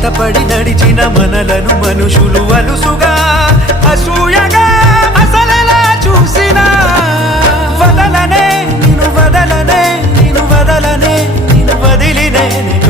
జతపడి నడిచిన మనలను మనుషులు అలుసుగా అసూయగా అసలెలా చూసినా వదలనే నిన్ను వదలనే నిన్ను వదలనే నిన్ను వదిలినే